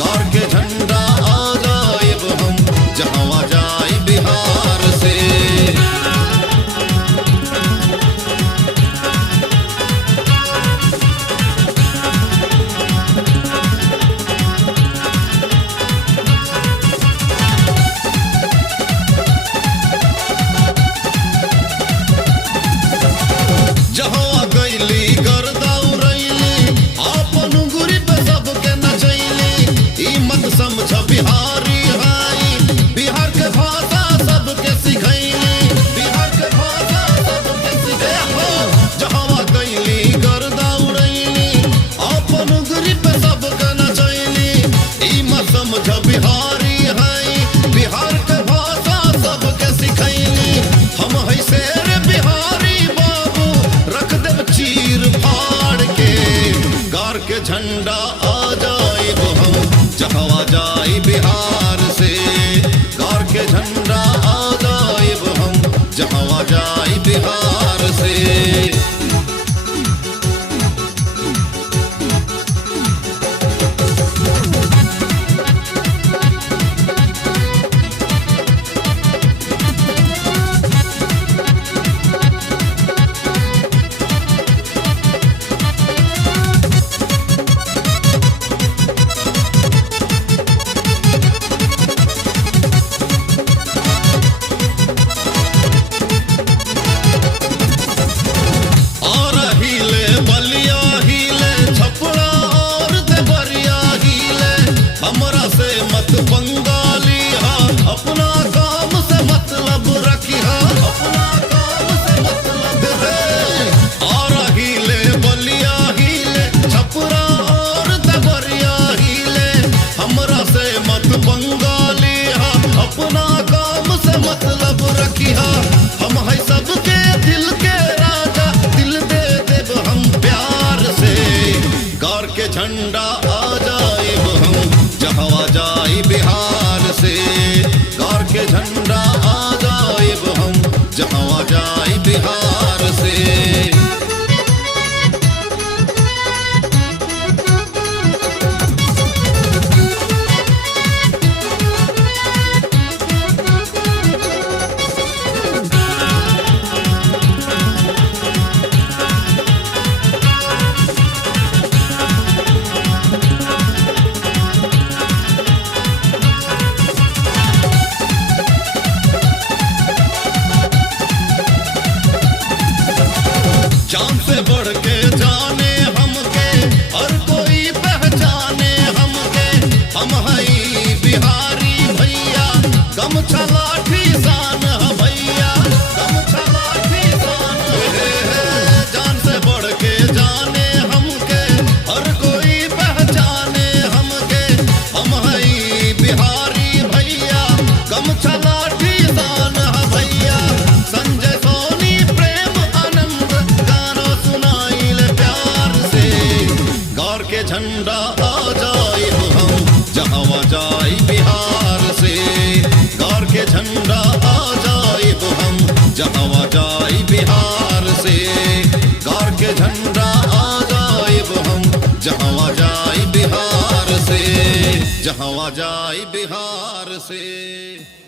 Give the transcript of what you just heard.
गाड़ के झंडा आ जाएब हम जहाँ जाए बिहार से। जहाँ गईली गर्दा उड़ैली आपन गुरी पे सबके नचैली। ई मत समझ बिहारी हाई, बिहार के भाषा सबके सिखैली। बिहार के भाषा सबके सिखैली। जहाँ गईली गर्दा उड़ैली आपन गुरी पे सबके नचैली। ई मत समझ बिहारी हाई, बिहार के भाषा सबके सिखैली। हम है शेर बिहारी बाबू, रख देव चीर फाड़ के। गाड़ के झंडा आ जाएब हम जहाँ जाए बिहार से। गाड़ के झंडा आ जाएब हम जहाँ जाए बिहार से। हमरा से मत बंगाली हा, अपना काम से मतलब रखिहा। अपना काम से मतलब है। और हिले बलिया हिले छपरा और देवरिया हिले। हमरा से मत बंगाली हा, अपना काम से मतलब रखिहा। हम है सबके दिल के राजा, दिल दे देब हम प्यार से। गाड़ के झंडा आ जाएब हम जहाँ जाए बिहार से। गाड़ के झंडा आ जाएब हम जहाँ जाए बिहार से। जान से बढ़ के जाने हमके, हर कोई पहचाने हमके। हम है बिहारी भैया, गमछा लाठी शान है भैया। गमछा लाठी शान है। जान से बढ़ के जाने हमके, हर कोई पहचाने हमके। हम है बिहारी भैया, गमछा लाठी शान है भैया। संजय सोनी प्रेम आनंद गाना सुनाइल प्यार से। गाड़ के झंडा आ जाएब हम जहाँ जाए बिहार से। गाड़ के झंडा आ जाएब हम जहाँ जाए बिहार से। गाड़ के झंडा आ जाएब हम जहाँ जाए बिहार से। जहाँ जाए बिहार से।